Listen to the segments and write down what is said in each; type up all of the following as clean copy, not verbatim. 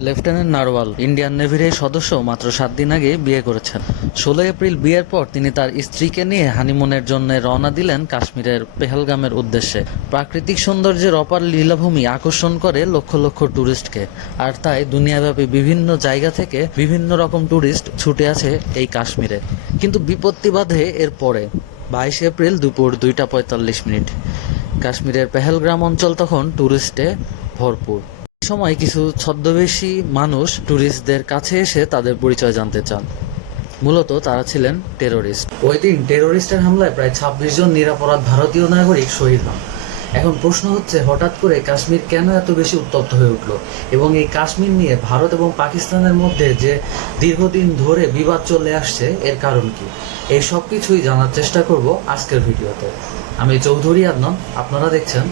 Lieutenant Narwal Indian নেভির এই সদস্য মাত্র 7 দিন আগে বিয়ে করেছেন। 16 এপ্রিল বিয়ের পর তিনি তার স্ত্রীকে নিয়ে হানিমুনের জন্য রওনা দিলেন কাশ্মীরের পেহেলগামের উদ্দেশ্যে। প্রাকৃতিক সৌন্দর্যের অপার লীলাভূমি আকর্ষণ করে লক্ষ লক্ষ ট্যুরিস্টকে, আর তাই দুনিয়াব্যাপী বিভিন্ন জায়গা থেকে বিভিন্ন রকম ট্যুরিস্ট ছুটে আছে এই কাশ্মীরে। কিন্তু বিপত্তি বাধে এর পরে। 22 এপ্রিল দুপুর 2:45। কাশ্মীরের পেহেলগ্রাম অঞ্চল তখন ট্যুরিস্টে ভরপুর। সময় কিছু ছদ্মবেশী মানুষ ট্যুরিস্টদের কাছে এসে তাদের পরিচয় জানতে চান। মূলত তারা ছিলেন টেরোরিস্ট। ওই দিন টেরোরিস্টের হামলায় প্রায় 26 জন নিরপরাধ ভারতীয় নাগরিক শহীদ হন। এখন প্রশ্ন হচ্ছে, হঠাৎ করে কাশ্মীর কেন এত বেশি উত্তপ্ত হয়ে উঠল, এবং এই কাশ্মীর নিয়ে ভারত এবং পাকিস্তানের মধ্যে যে দীর্ঘদিন ধরে বিবাদ চলে আসছে এর কারণ কি? এই সব কিছুই জানার চেষ্টা করব আজকের ভিডিওতে। আমি চৌধুরী আদনান, আপনারা দেখছেন।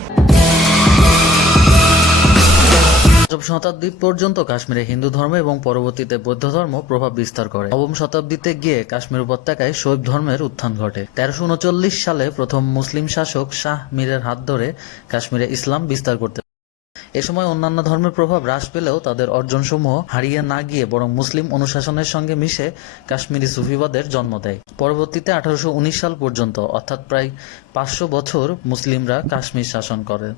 পঞ্চম শতাব্দী পর্যন্ত কাশ্মীরে হিন্দু ধর্ম এবং পরবর্তীতে বৌদ্ধ ধর্ম প্রভাব বিস্তার করে। নবম শতাব্দীতে গিয়ে কাশ্মীর উপত্যকায় শৈব ধর্মের উত্থান ঘটে। 1339 সালে প্রথম মুসলিম শাসক শাহ মীরের হাত ধরে কাশ্মীরে ইসলাম বিস্তার করতে। এ সময় অন্যান্য ধর্মের প্রভাব হ্রাস পেলেও তাদের অর্জনসমূহ হারিয়ে না গিয়ে বরং মুসলিম অনুশাসনের সঙ্গে মিশে কাশ্মীরি সুফিবাদের জন্ম দেয়। পরবর্তীতে 1819 সাল পর্যন্ত, অর্থাৎ প্রায় 500 বছর মুসলিমরা কাশ্মীর শাসন করে।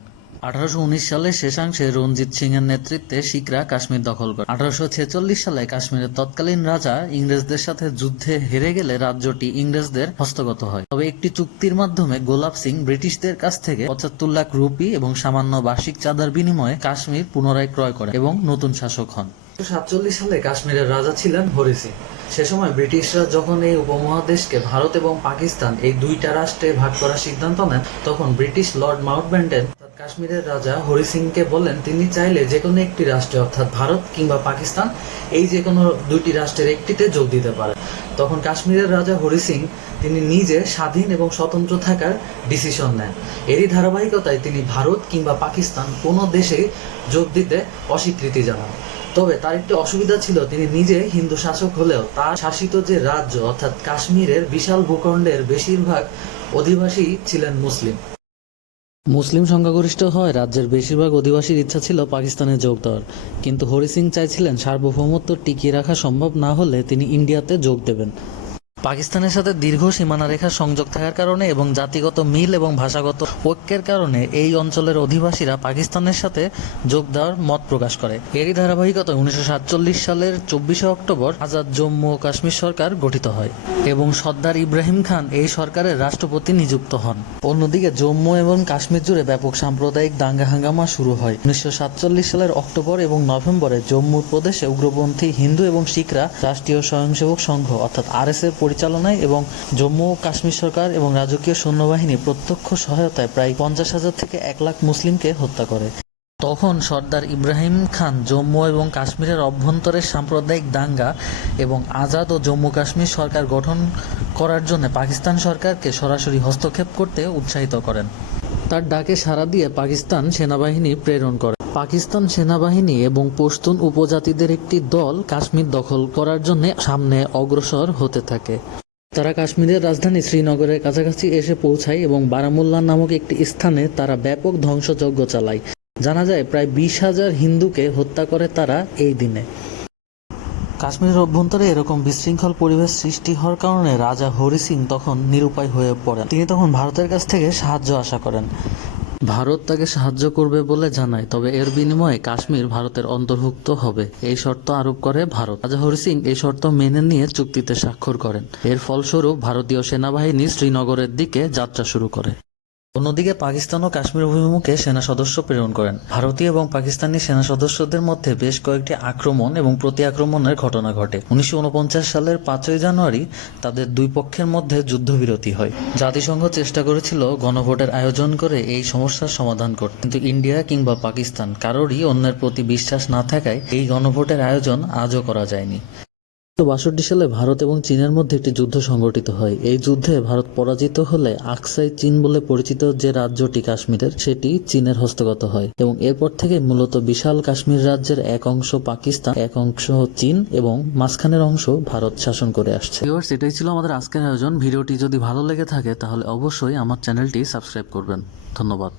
1819 সালে শেষাংশে রঞ্জিত সিং এর নেতৃত্বে শিখরা কাশ্মীর দখল করে। 1846 সালে কাশ্মীরের তৎকালীন রাজা ইংরেজদের সাথে যুদ্ধে হেরে গেলে রাজ্যটি ইংরেজদের হস্তগত হয়। তবে একটি চুক্তির মাধ্যমে গোলাপ সিং ব্রিটিশদের কাছ থেকে 75 লাখ রুপি এবং সামান্য বার্ষিক চাঁদার বিনিময়ে কাশ্মীর পুনরায় ক্রয় করে এবং নতুন শাসক হন। 1947 সালে কাশ্মীরের রাজা ছিলেন হরি সিং। সে সময় ব্রিটিশরা যখন এই উপমহাদেশকে ভারত এবং পাকিস্তান এই দুইটা রাষ্ট্রে ভাগ করার সিদ্ধান্ত নেন, তখন ব্রিটিশ লর্ড মাউন্টব্যাটেন কাশ্মীরের রাজা হরি সিংকে বলেন তিনি চাইলে যে কোনো একটি রাষ্ট্রে, অর্থাৎ ভারত কিংবা পাকিস্তান, এই যে কোনো দুইটি রাষ্ট্রের একটিতে যোগ দিতে পারে। তখন কাশ্মীরের রাজা হরি সিং তিনি নিজে স্বাধীন এবং স্বতন্ত্র থাকার ডিসিশন নেন। এরই ধারাবাহিকতায় তিনি ভারত কিংবা পাকিস্তান কোনো দেশে যোগ দিতে অস্বীকৃতি জানান। তবে তার একটি অসুবিধা ছিল, তিনি নিজে হিন্দু শাসক হলেও তার শাসিত যে রাজ্য অর্থাৎ কাশ্মীরের বিশাল ভূখণ্ডের বেশিরভাগ অধিবাসী ছিলেন মুসলিম। মুসলিম সংখ্যাগরিষ্ঠ হয় রাজ্যের বেশিরভাগ অধিবাসীর ইচ্ছা ছিল পাকিস্তানে যোগ দেওয়ার, কিন্তু হরি সিং চাইছিলেন সার্বভৌমত্ব টিকিয়ে রাখা সম্ভব না হলে তিনি ইন্ডিয়াতে যোগ দেবেন। পাকিস্তানের সাথে দীর্ঘ সীমানা রেখার সংযোগ থাকার কারণে এবং জাতিগত মিল এবং ভাষাগত ঐক্যের কারণে এই অঞ্চলের অধিবাসীরা পাকিস্তানের সাথে যোগ দেওয়ার মত প্রকাশ করে। এরই ধারাবাহিকতায় 1947 সালের 24 অক্টোবর আজাদ জম্মু ও কাশ্মীর সরকার গঠিত হয় এবং সর্দার ইব্রাহিম খান এই সরকারের রাষ্ট্রপতি নিযুক্ত হন। অন্যদিকে জম্মু এবং কাশ্মীর জুড়ে ব্যাপক সাম্প্রদায়িক দাঙ্গা হাঙ্গামা শুরু হয়। 1947 সালের অক্টোবর এবং নভেম্বরে জম্মু প্রদেশে উগ্রপন্থী হিন্দু এবং শিখরা রাষ্ট্রীয় স্বয়ংসেবক সংঘ অর্থাৎ RSF পরিচালনায় এবং জম্মু ও কাশ্মীর সরকার এবং রাজকীয় সৈন্যবাহিনী প্রত্যক্ষ সহায়তায় প্রায় 50,000 থেকে 1 লাখ মুসলিমকে হত্যা করে। তখন সর্দার ইব্রাহিম খান জম্মু এবং কাশ্মীরের অভ্যন্তরে সাম্প্রদায়িক দাঙ্গা এবং আজাদ ও জম্মু কাশ্মীর সরকার গঠন করার জন্য পাকিস্তান সরকারকে সরাসরি হস্তক্ষেপ করতে উৎসাহিত করেন। তার ডাকে সাড়া দিয়ে পাকিস্তান সেনাবাহিনী প্রেরণ করে। পাকিস্তান সেনাবাহিনী এবং পশতুন উপজাতিদের একটি দল কাশ্মীর দখল করার জন্য সামনে অগ্রসর হতে থাকে। তারা কাশ্মীরের রাজধানী শ্রীনগরের কাছাকাছি এসে পৌঁছায় এবং বারামুল্লাহ নামক একটি স্থানে তারা ব্যাপক ধ্বংসযজ্ঞ চালায়। জানা যায় প্রায় 20,000 হিন্দুকে হত্যা করে তারা এই দিনে। কাশ্মীরের অভ্যন্তরে এরকম বিশৃঙ্খল পরিবেশ সৃষ্টি হওয়ার কারণে রাজা হরি সিং তখন নিরুপায় হয়ে পড়েন। তিনি তখন ভারতের কাছ থেকে সাহায্য আশা করেন। ভারত তাকে সাহায্য করবে বলে জানায়, তবে এর বিনিময়ে কাশ্মীর ভারতের অন্তর্ভুক্ত হবে এই শর্ত আরোপ করে ভারত। রাজা হরি সিং এই শর্ত মেনে নিয়ে চুক্তিতে স্বাক্ষর করেন। এর ফলস্বরূপ ভারতীয় সেনাবাহিনী শ্রীনগরের দিকে যাত্রা শুরু করে। অন্যদিকে পাকিস্তান ও কাশ্মীর অভিমুখে সেনা সদস্য প্রেরণ করেন। ভারতীয় এবং পাকিস্তানি সেনা সদস্যদের মধ্যে বেশ কয়েকটি আক্রমণ এবং প্রতি আক্রমণের ঘটনা ঘটে। 1949 সালের 5ই জানুয়ারি তাদের দুই পক্ষের মধ্যে যুদ্ধবিরতি হয়। জাতিসংঘ চেষ্টা করেছিল গণভোটের আয়োজন করে এই সমস্যার সমাধান করতে, কিন্তু ইন্ডিয়া কিংবা পাকিস্তান কারোরই অন্যের প্রতি বিশ্বাস না থাকায় এই গণভোটের আয়োজন আজও করা যায়নি। 1962 সালে ভারত এবং চীনের মধ্যে একটি যুদ্ধ সংঘটিত হয়। এই যুদ্ধে ভারত পরাজিত হলে আকসাই চীন বলে পরিচিত যে রাজ্যটি কাশ্মীরের, সেটি চীনের হস্তগত হয় এবং এরপর থেকে মূলত বিশাল কাশ্মীর রাজ্যের এক অংশ পাকিস্তান, এক অংশ চীন এবং মাঝখানের অংশ ভারত শাসন করে আসছে। এটাই ছিল আমাদের আজকের আয়োজন। ভিডিওটি যদি ভালো লেগে থাকে তাহলে অবশ্যই আমার চ্যানেলটি সাবস্ক্রাইব করবেন। ধন্যবাদ।